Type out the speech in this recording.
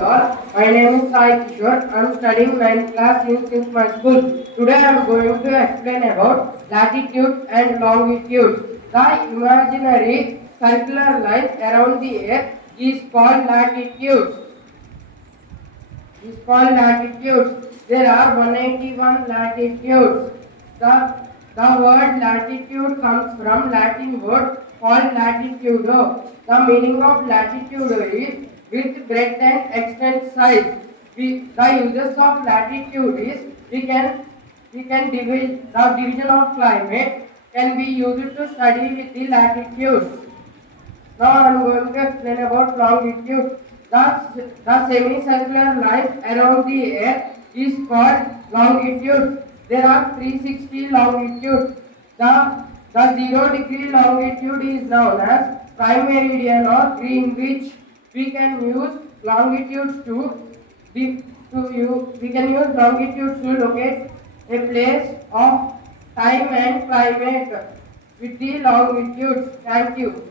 My name is Sai Kishore. I am studying 9th class in since my school. Today I am going to explain about latitudes and longitudes. The imaginary circular line around the earth is called latitudes. There are 181 latitudes. The, the word latitude comes from Latin word called latitudo. The meaning of latitude is width, breadth and extent size. The uses of latitude is we can divide the division of climate can be used to study with the latitudes. Now I am going to explain about longitude. The semicircular line around the earth is called longitude. There are 360 longitudes. The 0 degree longitude is known as prime meridian or Greenwich. We can use longitudes we can use longitudes to locate a place of time and climate with the longitudes. Thank you.